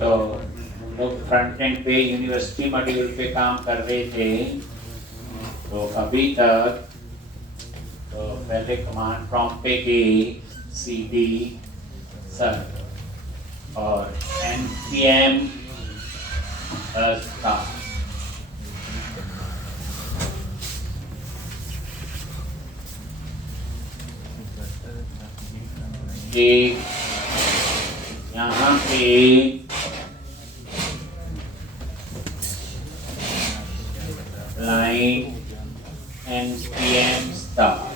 तो लोग front end पे यूनिवर्सिटी मॉड्यूल पे काम कर रहे थे। तो अभी तक तो पहले कमांड प्रॉम्प्ट पे गए cd सर और npm का एक यहाँ पे लाइन npm स्टार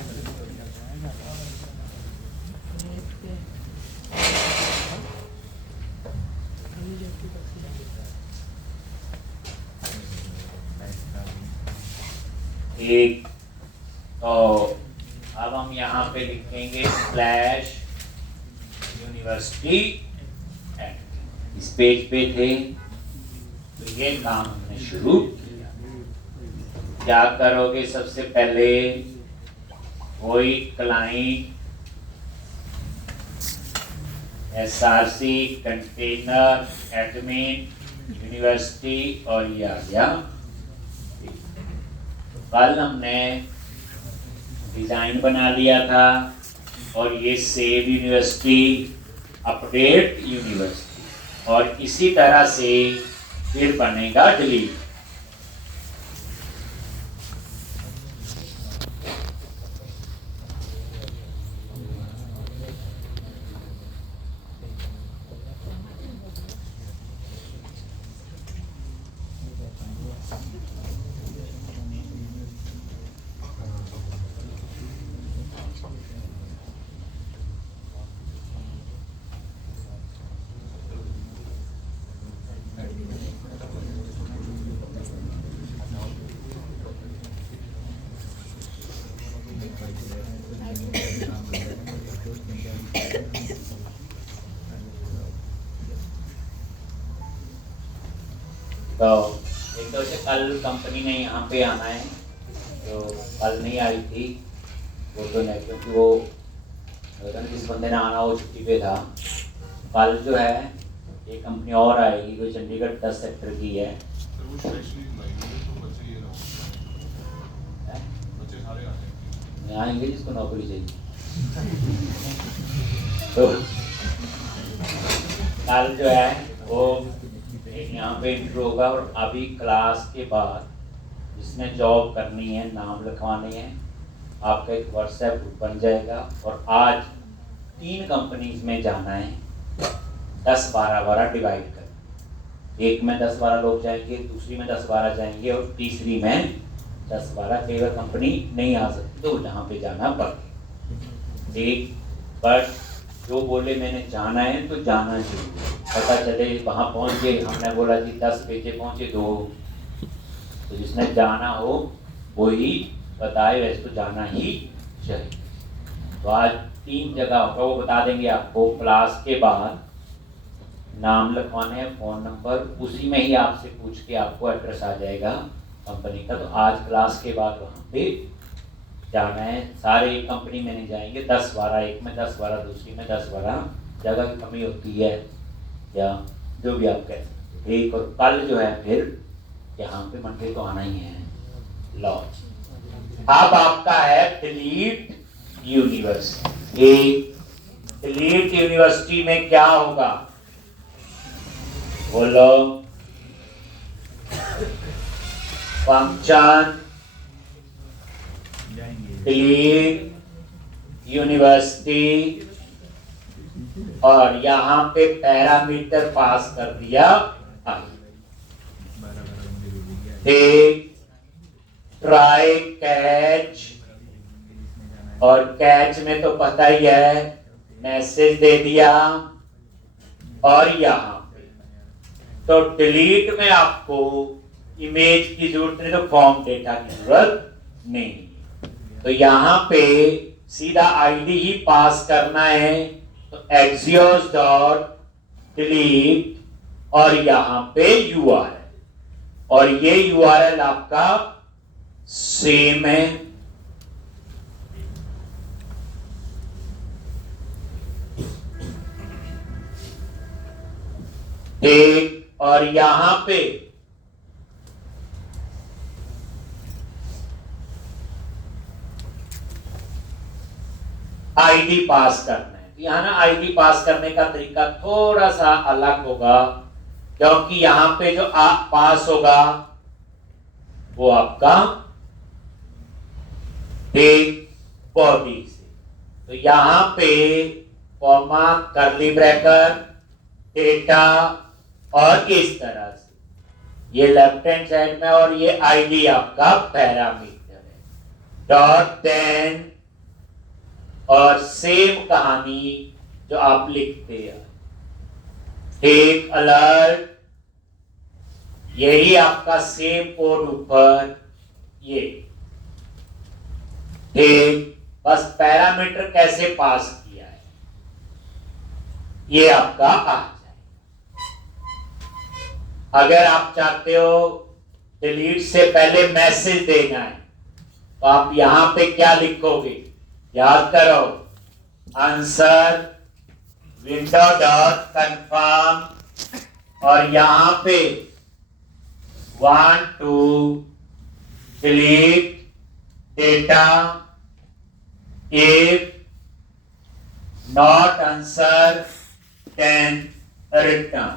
एक। तो अब हम यहाँ पे लिखेंगे स्लैश यूनिवर्सिटी। इस पेज पे थे तो ये काम हमने शुरू किया। क्या करोगे? सबसे पहले वही client src container admin university और ये आ गया। कल हमने डिजाइन बना लिया था और ये सेव यूनिवर्सिटी अपडेट यूनिवर्सिटी और इसी तरह से फिर बनेगा डिलीट। तो एक तो से कल कंपनी ने यहाँ पे आना है, तो कल नहीं आई थी वो तो नहीं, क्योंकि वो जिस बंदे ने आना वो छुट्टी पे था। कल जो है ये कंपनी और आएगी, जो चंडीगढ़ 10 सेक्टर की है। यहाँ आएंगे जिसको नौकरी चाहिए। तो कल जो है वो यहाँ पे इंट्रो होगा और अभी क्लास के बाद जिसने जॉब करनी है, नाम लिखवाने हैं, आपका एक व्हाट्सएप ग्रुप बन जाएगा। और आज 3 कंपनीज में जाना है, 10-12 डिवाइड कर। एक में 10-12 लोग जाएंगे, दूसरी में 10-12 जाएंगे और तीसरी में 10-12। कई बार कंपनी नहीं आ सकती तो जहाँ पे जाना पड़े। एक पर जो बोले मैंने जाना है तो जाना चाहिए, पता चले वहाँ पहुँच गए, हमने बोला जी 10 पेजे पहुँचे 2, तो जिसने जाना हो वही बताए, वैसे तो जाना ही चाहिए। तो आज 3 जगह होगा, वो बता देंगे आपको। क्लास के बाद नाम लिखवाने हैं, फ़ोन नंबर, उसी में ही आपसे पूछ के आपको एड्रेस आ जाएगा कंपनी का। तो आज क्लास के बाद वहाँ पे जाना है। सारे एक कंपनी में नहीं जाएंगे, 10-12, एक में 10-12, दूसरी में 10-12। जगह की कमी होती है या जो भी आप कह सकते। एक और कल जो है फिर यहाँ पे मंडे तो आना ही है लॉन्च। अब आपका है डिलीट यूनिवर्सिटी। डिलीट यूनिवर्सिटी में क्या होगा बोलो? फंक्शन डिलीट यूनिवर्सिटी और यहाँ पे पैरामीटर पास कर दिया आई। ट्राई कैच, और कैच में तो पता ही है मैसेज दे दिया। और यहाँ पे तो डिलीट में आपको इमेज की जरूरत नहीं, तो फॉर्म डेटा की जरूरत नहीं। तो यहाँ पे सीधा आईडी ही पास करना है, तो एक्सियोस डॉट डिलीट और यहाँ पे यूआरएल, और ये यूआरएल आपका सेम है। ठीक, और यहां पे आईडी पास करना है। यहां ना आईडी पास करने का तरीका थोड़ा सा अलग होगा, क्योंकि यहां पे जो आप पास होगा वो आपका बॉडी से, तो यहां पे कॉमा करली ब्रैकेट डेटा और इस तरह से ये लेफ्ट हैंड साइड में, और ये आईडी आपका पैरामीटर है। डॉट देन और सेम कहानी जो आप लिखते हैं, टेक अलर्ट, यही आपका सेम कोड ऊपर ये ठीक, बस पैरामीटर कैसे पास किया है ये आपका आ जाए। अगर आप चाहते हो डिलीट से पहले मैसेज देना है, तो आप यहां पे क्या लिखोगे, याद करो, आंसर विंडो डॉट कंफर्म, और यहां पे 1 2 delete data if not answer then return।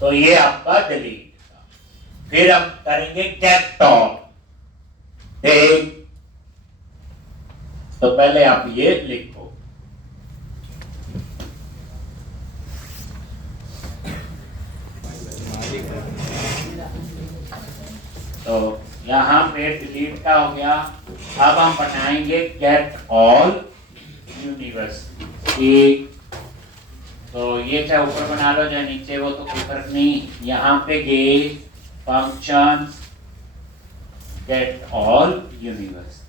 तो ये आपका डिलीट था। फिर हम करेंगे गेट टॉप। तो पहले आप ये लिखो, तो यहां पे डिलीट का हो गया। अब हम बनाएंगे गेट ऑल यूनिवर्सिटी। तो ये चाहे ऊपर बना लो चाहे नीचे, वो तो कोई फर्क नहीं। यहाँ पे get function get all university,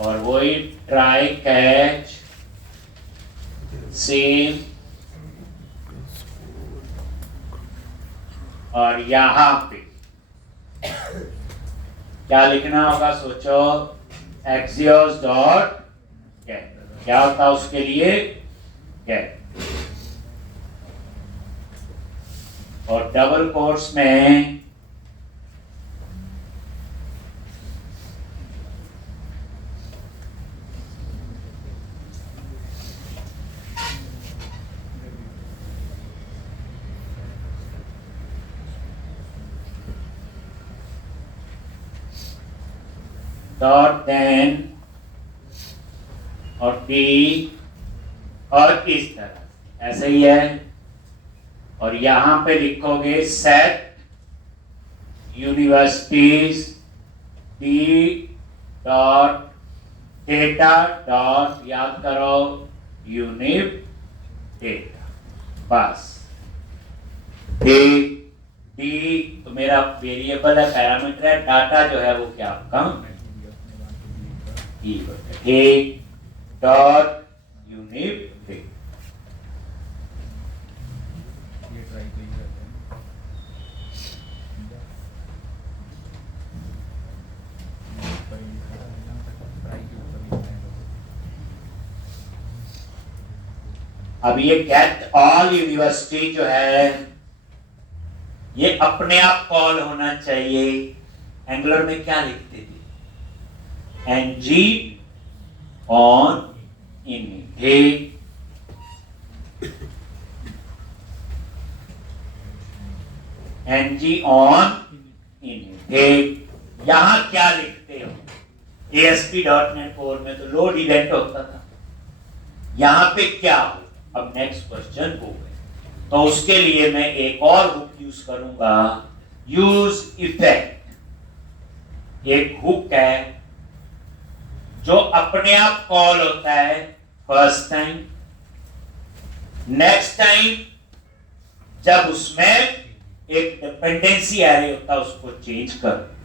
और वही ट्राई कैच सेम, और यहाँ पे क्या लिखना होगा, सोचो, एक्सियोस डॉट गेट, क्या होता है उसके लिए, गेट, और डबल कोट्स में डॉट देन और बी, और इस तरह ऐसे ही है। और यहां पे लिखोगे set universities D dot data dot, याद करो, यूनिव डेटा, बस। डी तो मेरा वेरिएबल है, पैरामीटर है, डाटा जो है वो क्या आपका डॉट यूनिव डेटा। अब ये गेट ऑल यूनिवर्सिटी जो है ये अपने आप कॉल होना चाहिए। एंगुलर में क्या लिखते थे, ng on init, ng on init, यहां क्या लिखते हो? ASP.NET कोड में तो लोड इवेंट होता था, यहां पे क्या हो? अब नेक्स्ट क्वेश्चन हो गए, तो उसके लिए मैं एक और हुक यूज करूंगा, यूज इफेक्ट। एक हुक है जो अपने आप कॉल होता है फर्स्ट टाइम, नेक्स्ट टाइम जब उसमें एक डिपेंडेंसी एरे होता है उसको चेंज कर।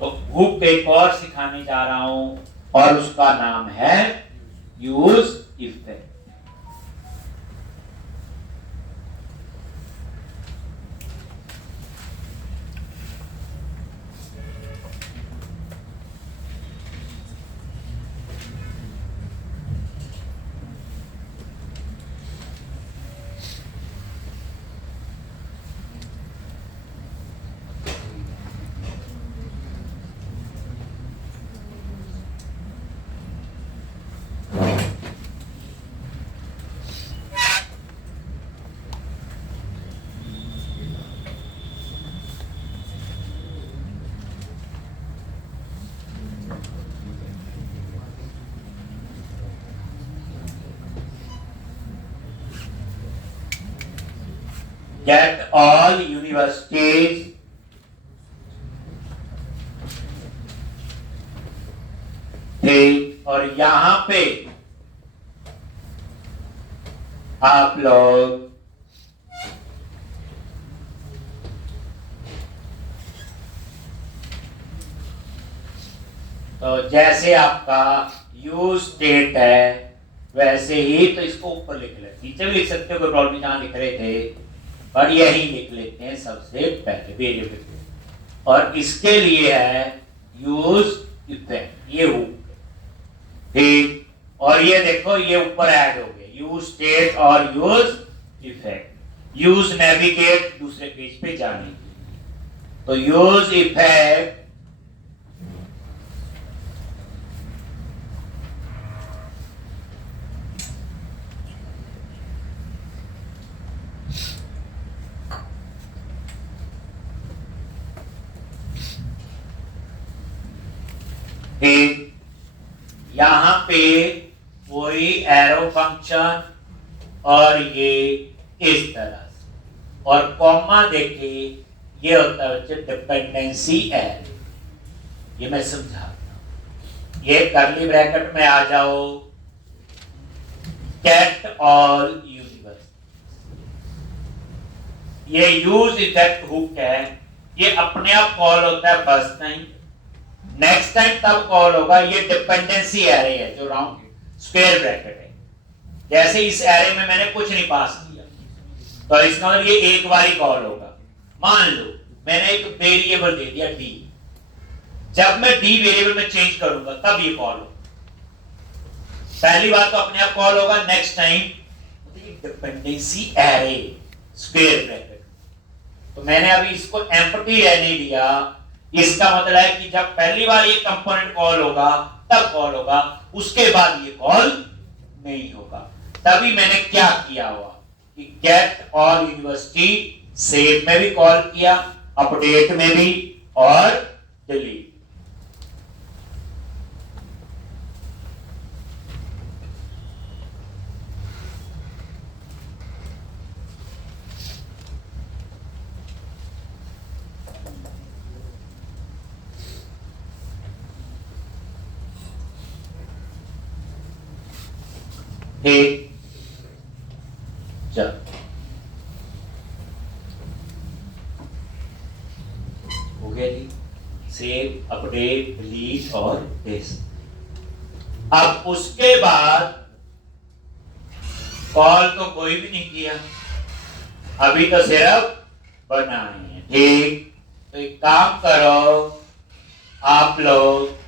तो हुक एक और सिखाने जा रहा हूं और उसका नाम है use effect. Get all universities थे, और यहां पे आप लोग तो जैसे आपका यूज स्टेट है वैसे ही, तो इसको ऊपर लिख ले, नीचे भी लिख सकते हो, कोई प्रॉब्लम जहां लिख रहे थे, पर यही लिख लेते हैं सबसे पहले वेरिएबल। और इसके लिए है यूज इफेक्ट, ये हुक, ठीक। और ये देखो ये ऊपर ऐड हो गए यूज स्टेट और यूज इफेक्ट। यूज नेविगेट दूसरे पेज पे जाने के लिए, तो यूज इफेक्ट यहां पे कोई एरो फंक्शन और ये इस तरह से, और कॉमा देखिए ये होता है बच्चे डिपेंडेंसी एरे। ये मैं समझाता हूं, ये करली ब्रैकेट में आ जाओ, गेट ऑल यूनिवर्स। ये यूज इफेक्ट हुक है, ये अपने आप कॉल होता है फर्स्ट टाइम, नेक्स्ट टाइम तब कॉल होगा, ये डिपेंडेंसी एरे है जो राउंड स्क्वायर ब्रैकेट है। जैसे इस एरे में मैंने कुछ नहीं पास किया तो इसका मतलब ये एक बार ही कॉल होगा। मान लो मैंने एक वेरिएबल दे दिया डी, जब मैं डी वेरिएबल में चेंज करूंगा तब ये कॉल होगा। पहली बार तो अपने आप कॉल होगा, next time dependency array square bracket. तो मैंने अभी इसको एम्प्टी रहने दिया, इसका मतलब है कि जब पहली बार ये कंपोनेंट कॉल होगा तब कॉल होगा, उसके बाद ये कॉल नहीं होगा। तभी मैंने क्या किया हुआ कि गेट ऑल यूनिवर्सिटी सेव में भी कॉल किया, अपडेट में भी और डिलीट। ठीक, चल हो गया जी, सेव, अपडेट, डिलीट और पेस्ट। अब उसके बाद कॉल तो कोई भी नहीं किया, अभी तो सिर्फ बनाए हैं, ठीक। तो एक काम करो आप लोग,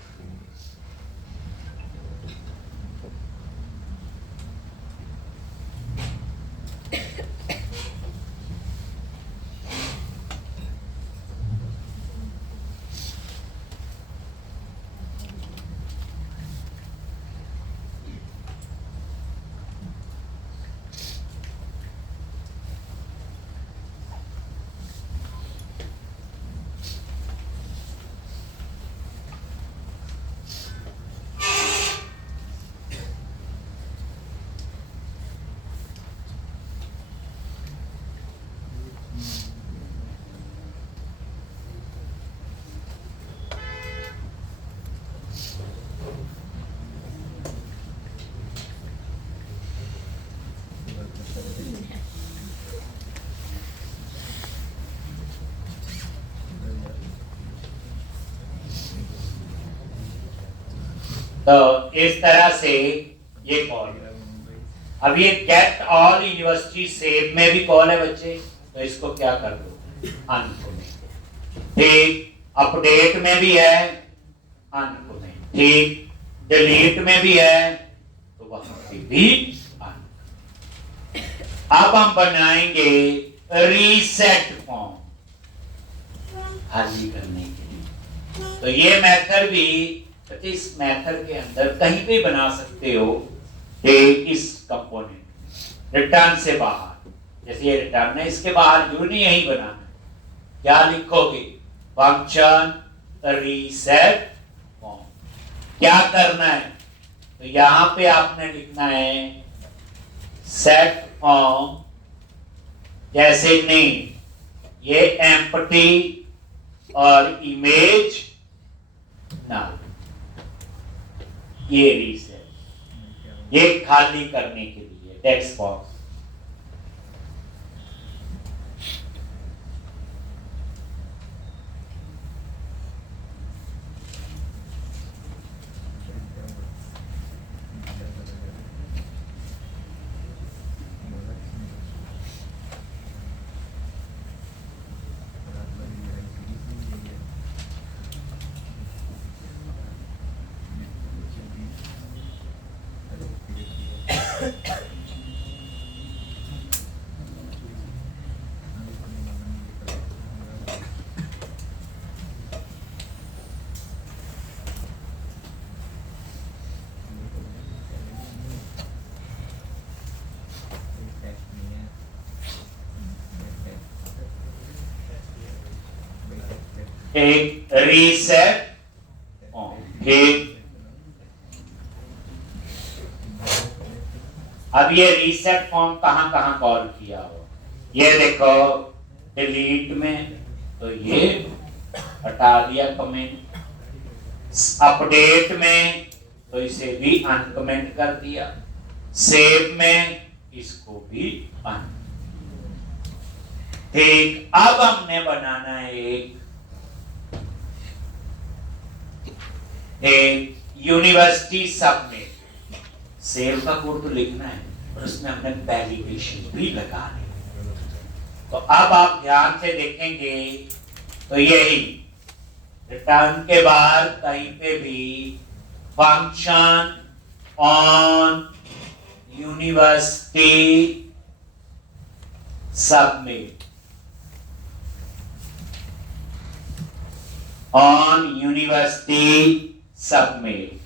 तो इस तरह से ये कॉल है। अब ये गेट ऑल यूनिवर्सिटी सेव में भी कॉल है बच्चे, तो इसको क्या कर दो, अनकमेंट। ठीक, अपडेट में भी है अनकमेंट। ठीक, डिलीट में भी है, तो वहां पे भी अनकमेंट। अब हम बनाएंगे रीसेट फॉर्म खाली करने के लिए। तो ये मेथड भी, इस मेथड के अंदर कहीं भी बना सकते हो। इस कंपोनेंट रिटर्न से बाहर, जैसे ये रिटर्न है, इसके बाहर जो नहीं यही बनाना। क्या लिखोगे, फंक्शन रीसेट फॉर्म। क्या करना है, तो यहां पे आपने लिखना है सेट फॉर्म, जैसे नेम, ये एम्प्टी और इमेज ना, ये रीसेट, ये खाली करने के लिए टेक्स्ट बॉक्स। एक रीसेट ठीक। अब ये रीसेट फॉर्म कहां कहां कॉल किया हो, ये देखो डिलीट में, तो ये हटा दिया कमेंट। अपडेट में, तो इसे भी अनकमेंट कर दिया। सेव में, इसको भी अन। ठीक, अब हमने बनाना है एक यूनिवर्सिटी सबमिट। सेव का कोड तो लिखना है और उसमें हमने वैलिडेशन भी लगाने। तो अब आप ध्यान से देखेंगे, तो यही रिटर्न के बाद कहीं पे भी function on university submit, on university submit.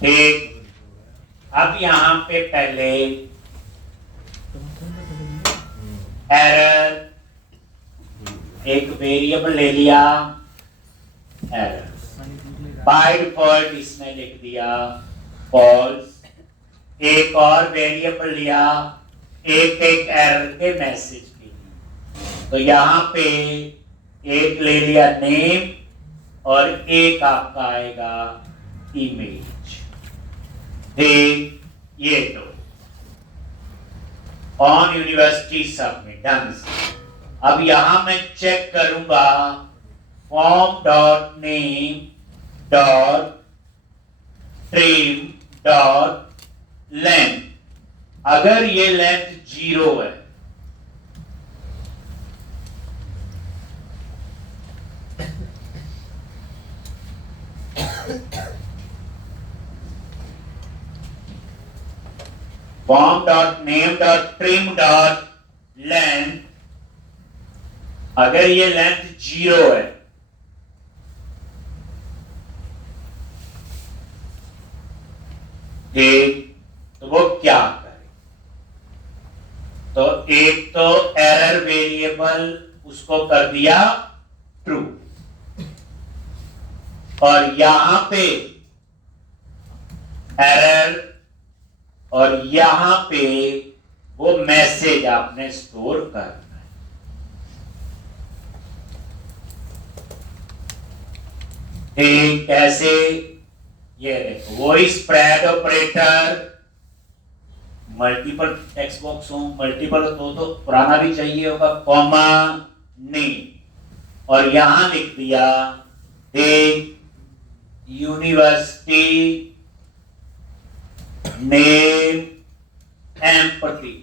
ठीक, अब यहां पे पहले एरर, एक वेरिएबल ले लिया एरर, बाय डिफॉल्ट इसमें लिख दिया फॉल्स। एक और वेरिएबल लिया एक एरर के मैसेज के लिए, तो यहां पे एक ले लिया नेम और एक आपका आएगा इमेज। ठीक, ये तो ऑन यूनिवर्सिटी सबमिट ढंग से। अब यहां मैं चेक करूंगा form dot name dot trim dot length, अगर ये लेंथ 0 है form dot name dot trim dot length, अगर ये लेंथ 0 है ठीक, तो वो क्या करे, तो एक तो एरर वेरिएबल उसको कर दिया ट्रू, और यहां पे एरर, और यहां पे वो मैसेज आपने स्टोर करना है। ठीक कैसे? ये देखो, वही spread operator, multiple text box हो, मल्टीपल तो पुराना भी चाहिए होगा, कॉमा नहीं, और यहां लिख दिया university name empty.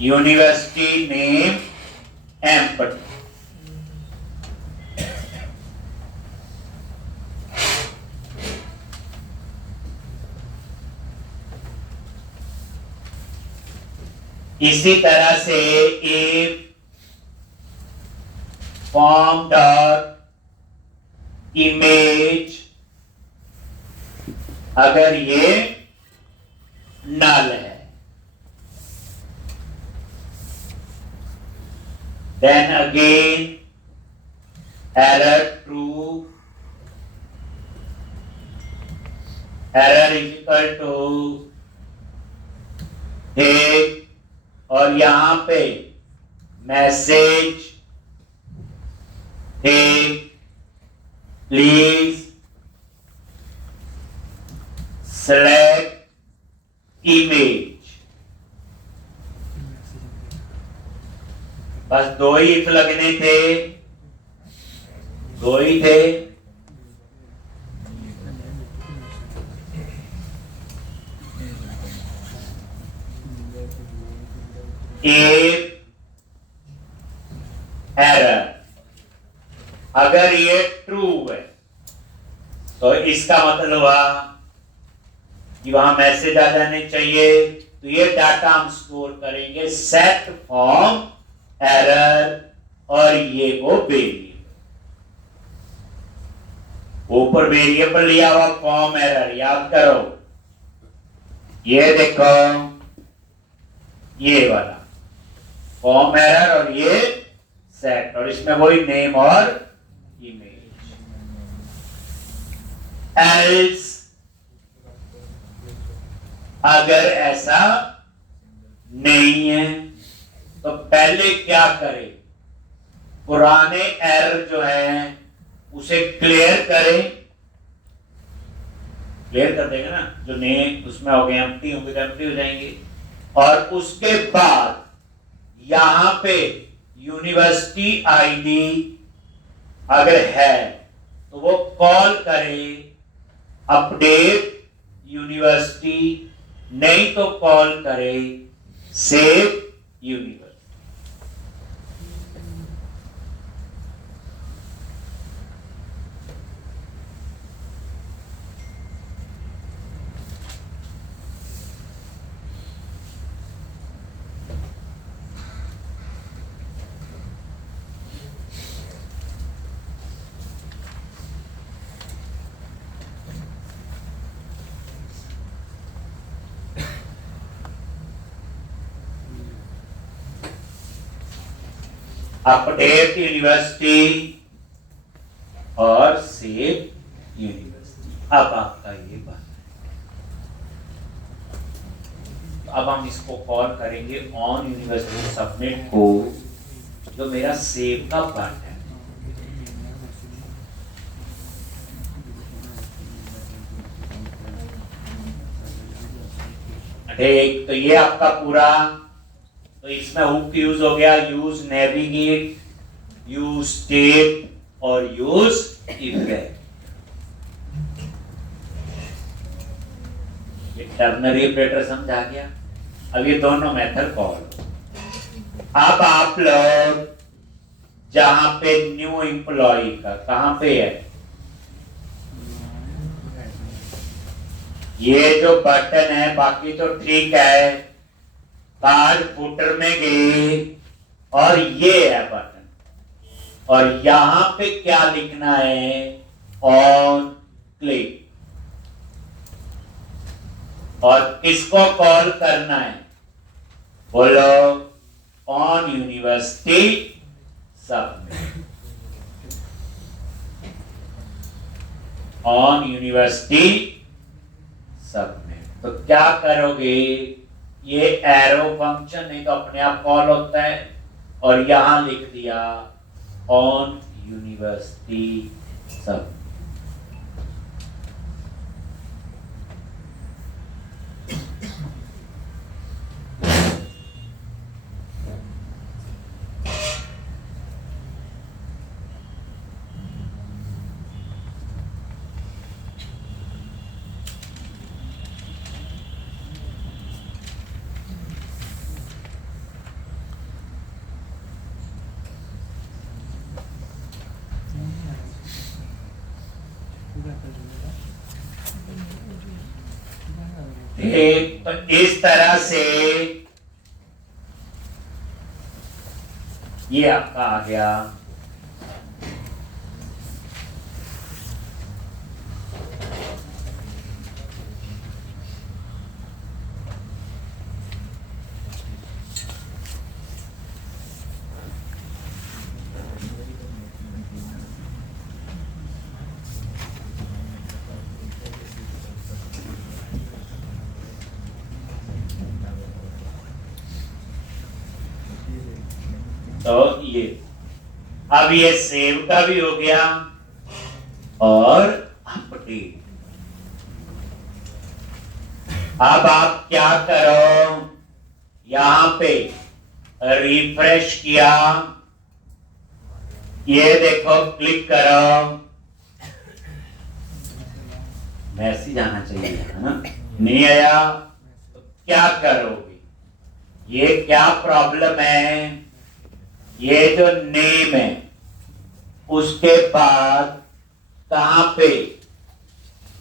University name empty. इसी तरह से इफ फॉर्म डॉट इमेज, अगर ये नल है, then again error true, error is equal to एक, और यहां पे मैसेज एक, प्लीज सेलेक्ट इमेज। बस दो ही इफ लगने थे, दो ही थे। एक एरर, अगर ये ट्रू है तो इसका मतलब हुआ कि वहां मैसेज आ जाने चाहिए, तो ये डाटा हम स्टोर करेंगे सेट फॉर्म एरर, और ये वो वेरिएबल, ऊपर वेरिएबल लिया हुआ फॉर्म एरर, याद करो, ये देखो ये वाला फॉर्म एरर, और ये सेट, और इसमें वही नेम और इमेज। एल्स, अगर ऐसा नहीं है तो पहले क्या करें, पुराने एरर जो है उसे क्लियर करें, क्लियर कर देंगे ना, जो नेम उसमें हो गए एम्प्टी होंगे, एम्प्टी हो जाएंगे, और उसके बाद यहां पे यूनिवर्सिटी आईडी अगर है तो वो कॉल करे अपडेट यूनिवर्सिटी, नहीं तो कॉल करे सेव यूनिवर्सिटी। अपडेट यूनिवर्सिटी और सेव यूनिवर्सिटी। अब आपका ये बात है, अब हम इसको कॉल करेंगे ऑन यूनिवर्सिटी सबमिट को, जो मेरा सेव का पार्ट है। ठीक, तो ये आपका पूरा, तो इसमें हुक यूज हो गया, यूज नेविगेट, यूज स्टेट और यूज इफेक्ट। ये टर्नरी ऑपरेटर समझा गया। अब ये दोनों मेथड कॉल। अब आप लोग जहां पे न्यू एम्प्लॉय का कहां पे है, ये जो बटन है बाकी तो ठीक है, कार्ड फुटर में गए, और ये है बटन, और यहां पे क्या लिखना है, ऑन क्लिक, और किसको कॉल करना है, बोलो, on university submit, on university submit. तो क्या करोगे, ये एरो फंक्शन एक अपने आप कॉल होता है, और यहां लिख दिया ऑन यूनिवर्सिटी सबमिट। तो इस तरह से ये आपका आ गया। तो ये अब ये सेव का भी हो गया और अपडेट। अब आप क्या करो, यहां पे रिफ्रेश किया, ये देखो, क्लिक करो, मैसेज आना चाहिए, है ना, नहीं आया, तो क्या करोगे, ये क्या प्रॉब्लम है, ये जो नेम है उसके बाद कहां पे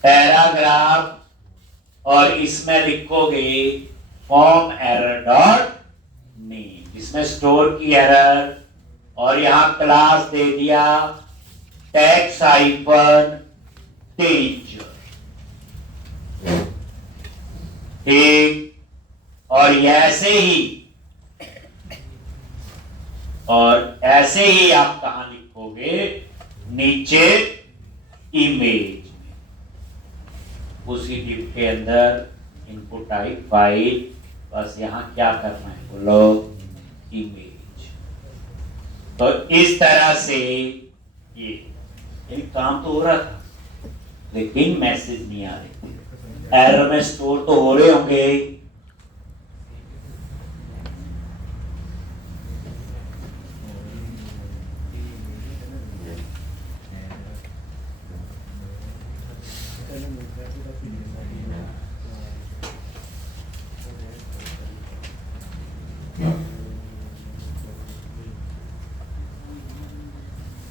पैराग्राफ, और इसमें लिखोगे फॉर्म एरर डॉट नेम, जिसमें स्टोर की एरर, और यहां क्लास दे दिया टैक्स हाइफन टीचर, ठीक, और ऐसे ही आप कहां लिखोगे, नीचे इमेज में, उसी डिप के अंदर इनपुट टाइप फाइल, बस यहां क्या करना है, बोलो, इमेज। तो इस तरह से ये काम तो हो रहा था, लेकिन मैसेज नहीं आ रहे, एरर में स्टोर तो हो रहे होंगे।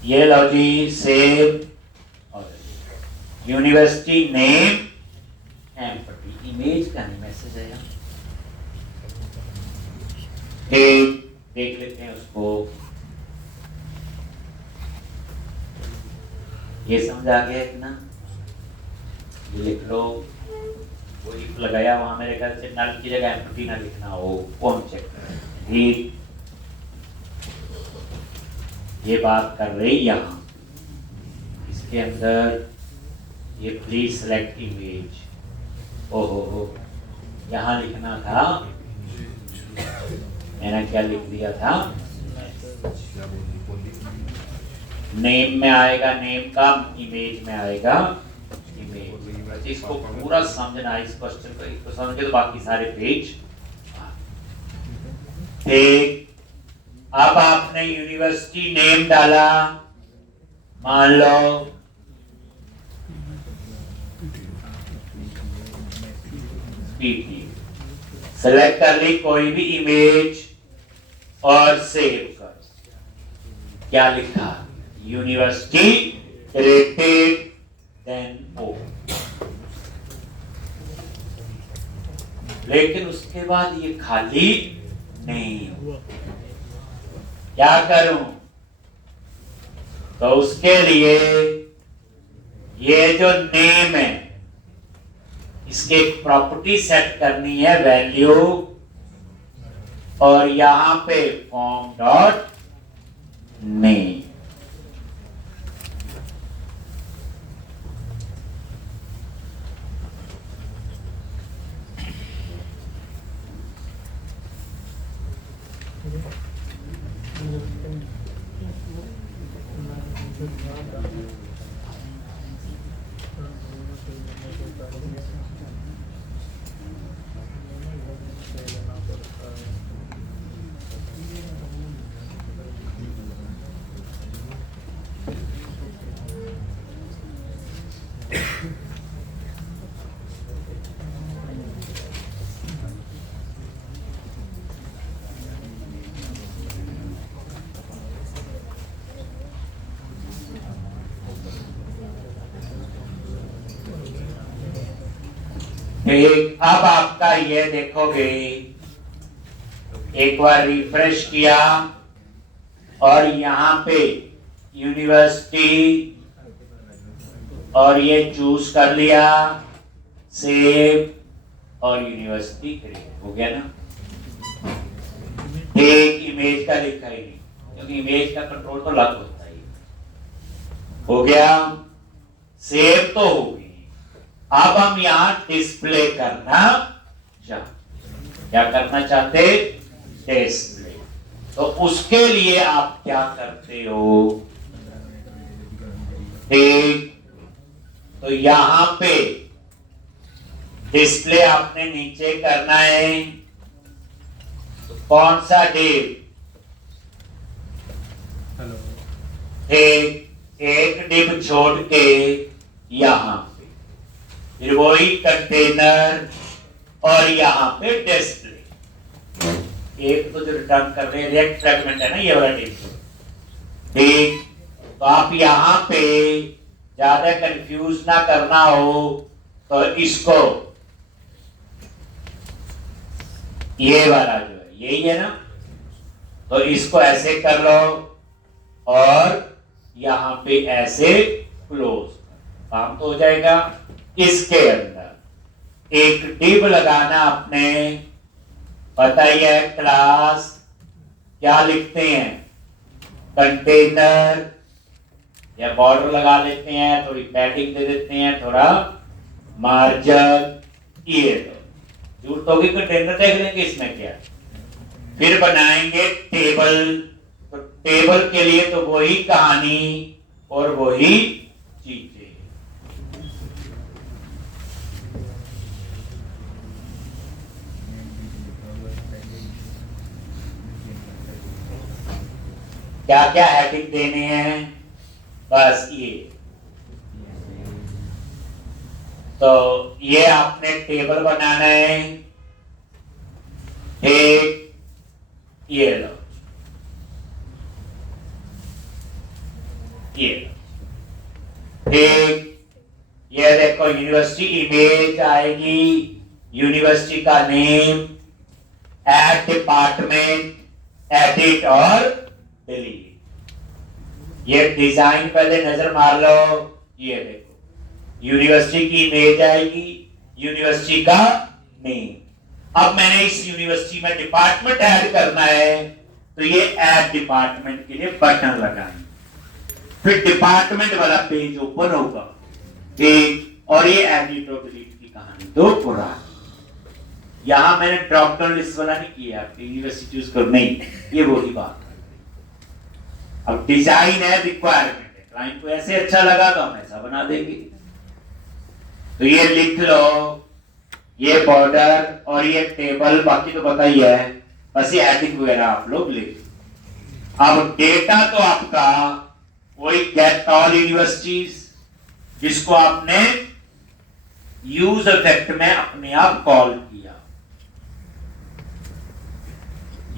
ये लो जी, save, university name empty, image का नहीं मैसेज आया, ठीक, देख लेते हैं उसको, ये समझ आ गया इतना, ये लिख लो, वो इफ लगाया वहां, मेरे ख्याल से नल की जगह एम्प्टी ना लिखना हो, वो हम चेक करें, ठीक, ये बात कर रही यहां, इसके अंदर ये प्लीज सेलेक्ट इमेज, ओहो, यहां लिखना था, मैंने क्या लिख दिया था, नेम में आएगा नेम का, इमेज में आएगा इमेज। इसको पूरा समझना है, इस क्वेश्चन को, इसको समझ के तो बाकी सारे पेज ठीक। अब आपने यूनिवर्सिटी नेम डाला, मान लो पीपी, सेलेक्ट कर ली कोई भी इमेज और सेव कर, क्या लिखा, यूनिवर्सिटी क्रिएटेड देन ओ, लेकिन उसके बाद ये खाली नहीं, क्या करूं? तो उसके लिए ये जो नेम है इसके एक प्रॉपर्टी सेट करनी है, वैल्यू, और यहां पे फॉर्म डॉट नेम। ठीक, अब आपका ये देखोगे, एक बार रिफ्रेश किया और यहाँ पे यूनिवर्सिटी और ये चूज कर लिया, सेव, और यूनिवर्सिटी क्रिएट हो गया ना। एक इमेज का लिखा ही नहीं, क्योंकि इमेज का कंट्रोल तो अलग होता है। हो गया, सेव तो होगी। अब हम यहां डिस्प्ले करना क्या करना चाहते? डिस्प्ले। तो उसके लिए आप क्या करते हो? ठीक, तो यहां पे डिस्प्ले आपने नीचे करना है। तो कौन सा डिव? एक डिव छोड़ के यहां पे फिर वही कंटेनर और यहां पे डिस्प्ले। एक तो जो रिटर्न कर रहे हैं रिएक्ट फ्रेगमेंट है ना, ये वाला डिव। ठीक, तो आप यहां पे ज्यादा कंफ्यूज ना करना हो तो इसको, ये वाला जो है यही है ना, तो इसको ऐसे कर लो और यहां पे ऐसे क्लोज, काम तो हो जाएगा। इसके अंदर एक डिव लगाना, अपने पता ही है क्लास क्या लिखते हैं, कंटेनर, या बॉर्डर लगा लेते हैं, थोड़ी पैडिंग दे देते हैं, थोड़ा मार्जिन, ये तो जरूरत होगी कंटेनर देख लेंगे इसमें क्या। फिर बनाएंगे टेबल, तो टेबल के लिए तो वही कहानी और वही चीजें। क्या क्या हेडिंग देने हैं, बस ये। तो ये आपने टेबल बनाना है। एक ये लो, ये ठीक, ये देखो यूनिवर्सिटी इमेज आएगी, यूनिवर्सिटी का नेम, एड डिपार्टमेंट, एडिट और डिलीट। ये डिजाइन पहले नजर मार लो, ये देखो यूनिवर्सिटी की इमेज आएगी, यूनिवर्सिटी का नेम। अब मैंने इस यूनिवर्सिटी में डिपार्टमेंट ऐड करना है, तो ये ऐड डिपार्टमेंट के लिए बटन लगाएंगे, फिर डिपार्टमेंट वाला पेज ओपन होगा। ठीक, और ये एडिट और डिलीट की कहानी तो पुरानी। यहां मैंने ड्रॉप डाउन लिस्ट वाला नहीं किया, यूनिवर्सिटी चूज कर, नहीं, ये वही बात है। अब डिजाइन है, रिक्वायरमेंट है, क्लाइंट को ऐसे अच्छा लगा तो हम ऐसा बना देंगे। तो ये लिख लो, ये बॉर्डर और ये टेबल, बाकी तो पता ही है, बस ये हेडिंग वगैरह आप लोग लिख। अब डेटा तो आपका वही गेट ऑल यूनिवर्सिटीज, जिसको आपने यूज इफेक्ट में अपने आप कॉल किया।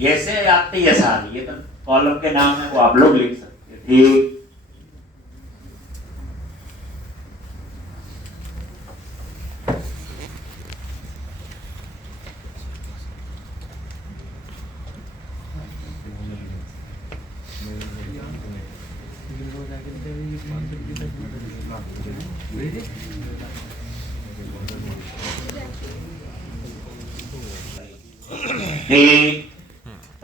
ये से आते ही सारी, ये तो कॉलम के नाम है, वो आप लोग लिख सकते हैं। ठीक,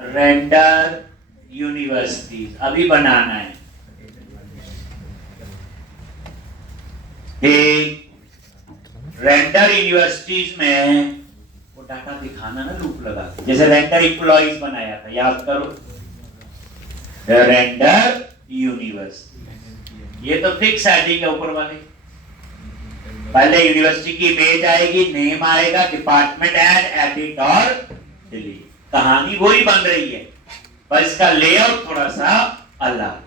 रेंडर यूनिवर्सिटीज अभी बनाना है। रेंडर यूनिवर्सिटीज में वो डाटा दिखाना ना लूप लगा के, जैसे रेंडर एम्प्लॉइज बनाया था, याद करो। रेंडर यूनिवर्सिटी ये तो फिक्स आईडी के ऊपर वाले, पहले यूनिवर्सिटी की इमेज आएगी, नेम आएगा, डिपार्टमेंट ऐड, एडिट और डिलीट, कहानी वही बन रही है, पर इसका लेआउट थोड़ा सा अलग।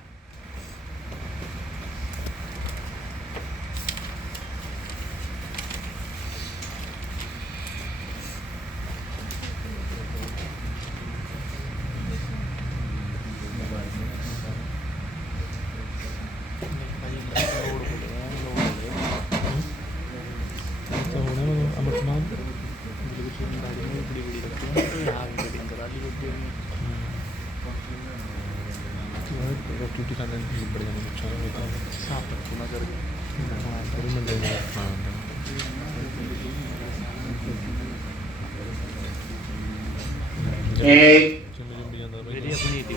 मेरी अपनी थी,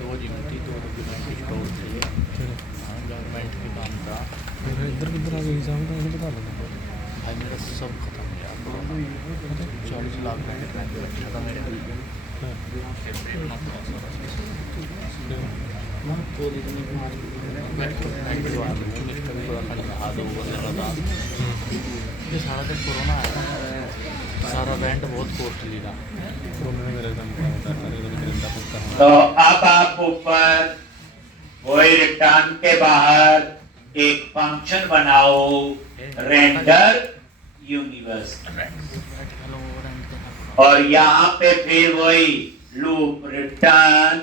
2 जिम थी, 2 स्टोर थे, गवर्नमेंट के काम था। इधर किधर आ गई एग्जाम का बता देना भाई मेरा सब खत्म हो गया, 40 लाख का रखा था मेरे। ये सारा जब कोरोना आया सारा रेंट बहुत कॉस्टली था। कोरोना में मेरा एग्जाम तो अब आप ऊपर वही रिटर्न के बाहर एक फंक्शन बनाओ, रेंडर यूनिवर्सिटी, और यहाँ पे फिर वही लूप रिटर्न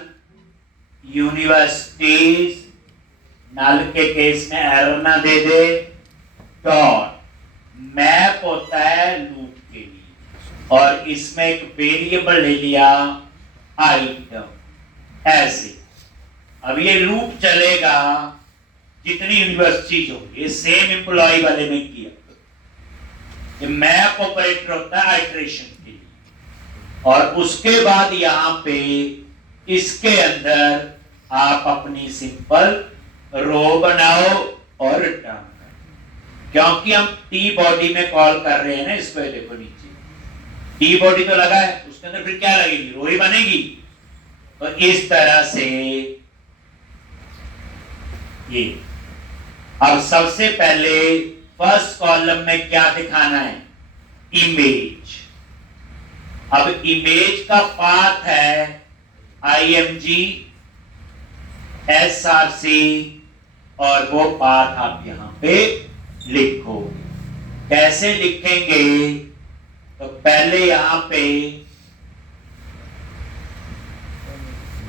यूनिवर्सिटीज, नल के केस में एरर ना दे दे, डॉट मैप होता है लूप के लिए, और इसमें एक वेरिएबल ले लिया आइटम, ऐसे। अब ये लूप चलेगा जितनी यूनिवर्सिटीज होंगी, सेम एम्प्लॉय वाले में किया, ये मैप ऑपरेटर होता है आइटरेशन के लिए, और उसके बाद यहां पे इसके अंदर आप अपनी सिंपल रो बनाओ और रिटर्न करो, क्योंकि हम टी बॉडी में कॉल कर रहे हैं ना इसको। देखो नीचे टी बॉडी तो लगा है, उसके अंदर फिर क्या लगेगी, रो ही बनेगी। तो इस तरह से ये, अब सबसे पहले फर्स्ट कॉलम में क्या दिखाना है, इमेज। अब इमेज का पाथ है IMG SRC, और वो पाथ आप यहां पे लिखो। कैसे लिखेंगे, तो पहले यहां पे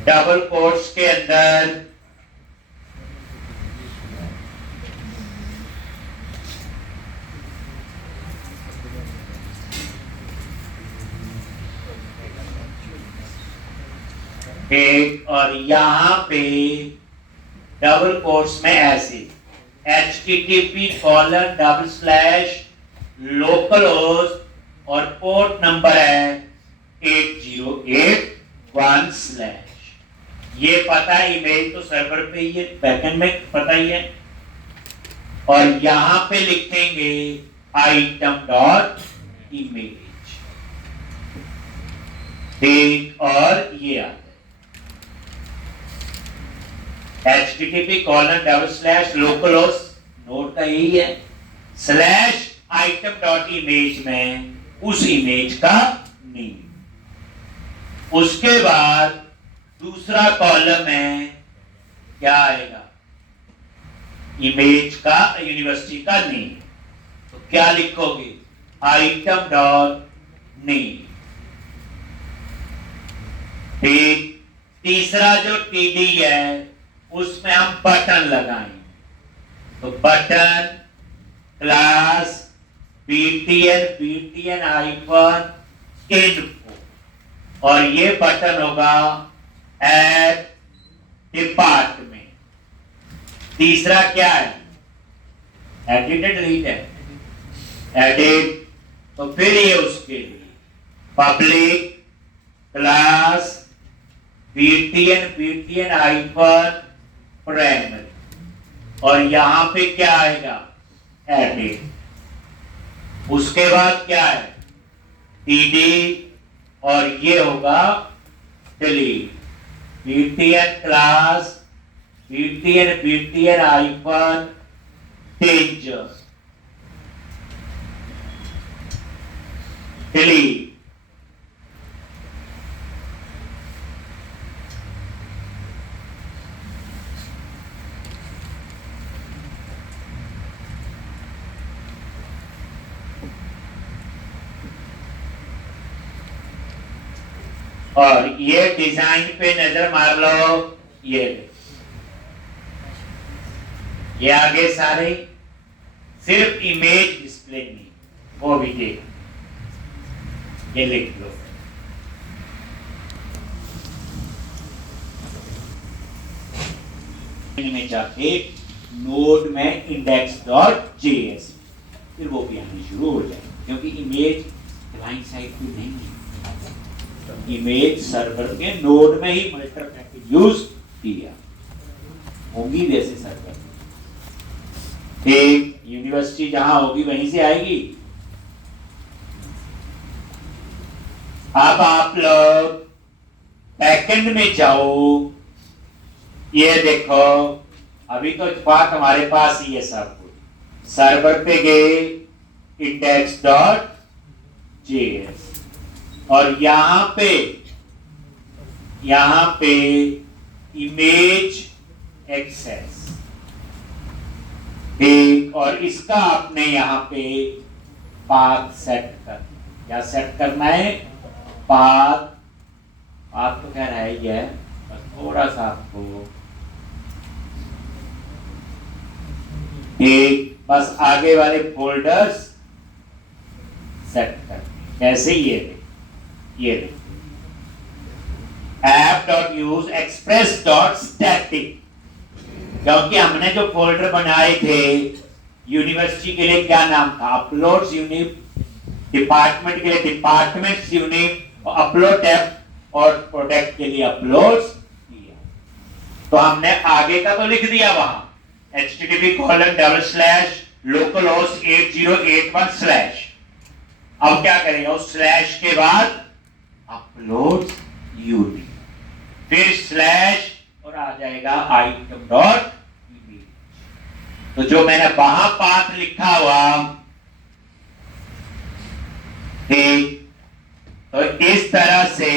डबल कोट्स के अंदर एक, और यहां पे डबल कोट्स में ऐसे http://localhost और पोर्ट नंबर है 8081/। ये पता है, इमेज तो सर्वर पे ही है, बैकएंड में पता ही है। और यहां पे लिखेंगे आइटम डॉट इमेज, ठीक, और ये आता http://localhost, नोट का यही है, /item.image में उस इमेज का नेम। उसके बाद दूसरा कॉलम में क्या आएगा, इमेज का, यूनिवर्सिटी का नेम। तो क्या लिखोगे, item.name, ठीक। तीसरा जो टीडी है उसमें हम बटन लगाएंगे, तो बटन क्लास btn info, और ये बटन होगा एट डिपार्टमेंट। तीसरा क्या है, एडिट है डिलीट है, एडिट। तो फिर ये उसके लिए public class BTN hyphen primary, और यहां पे क्या आएगा एडिट। उसके बाद क्या है टीडी, और ये होगा delete. BTN class BTN hyphen teacher delete. और ये डिजाइन पे नजर मार लो, ये आगे सारे सिर्फ इमेज डिस्प्ले नहीं, वो भी देख, ये लिख लो। में जाके नोड में index.js, फिर वो भी आने शुरू हो जाए, क्योंकि इमेज क्लाइंट साइड पे नहीं है, इमेज सर्वर के नोड में ही मल्टर पैकेज यूज किया होगी। वैसे सर्वर एक यूनिवर्सिटी जहां होगी वहीं से आएगी। अब आप लोग बैकएंड में जाओ, ये देखो अभी तो इत्तेफाक हमारे पास ही है सब कुछ। सर्वर पे गए index.js, और यहां पे इमेज एक्सेस, ठीक, और इसका आपने यहां पे पाथ सेट कर, क्या सेट करना है पाथ तो क्या है ये, बस थोड़ा सा आपको ठीक, बस आगे वाले फोल्डर्स सेट कर, कैसे ये app.use express.static, क्योंकि हमने जो फोल्डर बनाए थे यूनिवर्सिटी के लिए क्या नाम था, अपलोड्स यूनिट, डिपार्टमेंट के लिए डिपार्टमेंट्स यूनिट, और अपलोड टैब और प्रोडक्ट के लिए अपलोड्स किया। तो हमने आगे का तो लिख दिया वहां http://localhost8081/। अब क्या करेंगे, उस स्लैश के बाद अपलोड यूनिट, फिर स्लैश और आ जाएगा item.image। तो जो मैंने वहां पाथ लिखा हुआ, ठीक, तो इस तरह से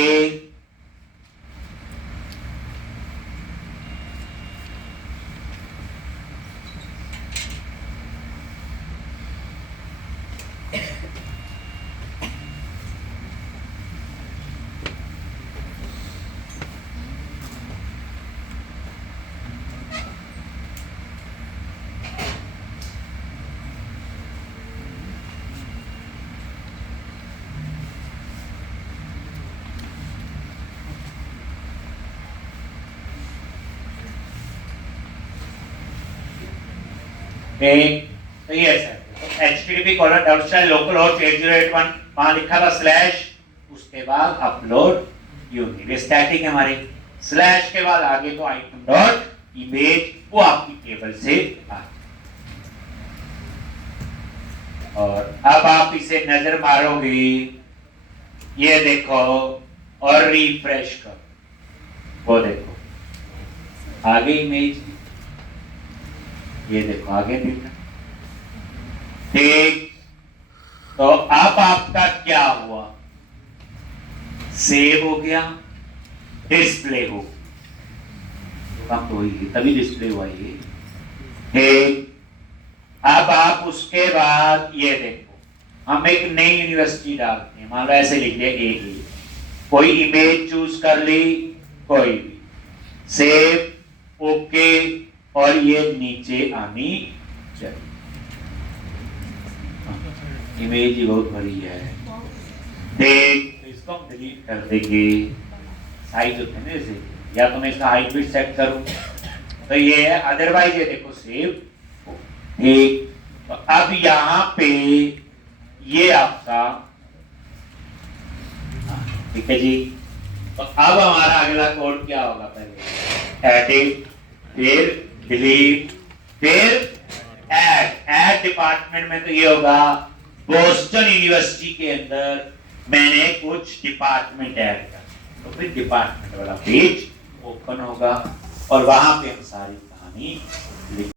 तो ये सर http://localhost8081 वहां लिखा था स्लैश, उसके बाद अपलोड यूनिट, स्टैटिक है हमारे, स्लैश के बाद आगे तो item.image, वो आपकी टेबल से आ। और अब आप इसे नजर मारोगे, ये देखो, और रिफ्रेश करो, वो देखो आगे इमेज, ये देखो आगे देखा, ठीक। तो अब आपका क्या हुआ, सेव हो गया, डिस्प्ले हो, काम तो वही, तभी डिस्प्ले हुआ ये, ठीक। अब आप उसके बाद ये देखो, हम एक नई यूनिवर्सिटी डालते हैं, मान लो ऐसे लिख लिया ए, कोई इमेज चूज कर ली, कोई भी, सेव, ओके, और ये नीचे आनी चाहिए। इमेज ही बहुत बड़ी है, देख, तो इसको हम डिलीट कर देंगे, साइज होते हैं ऐसे, या तो मैं इसका हाइट भी सेट करूं, तो ये है, अदरवाइज ये देखो सेव, ठीक। तो अब यहाँ पे ये आपका, ठीक है जी। तो अब हमारा अगला कोड क्या होगा? पहले एडिट, फिर डिलीट, फिर ऐड डिपार्टमेंट में तो ये होगा बोस्टन यूनिवर्सिटी के अंदर मैंने कुछ डिपार्टमेंट ऐड कर, तो फिर डिपार्टमेंट वाला पेज ओपन होगा और वहां पे हम सारी कहानी लिख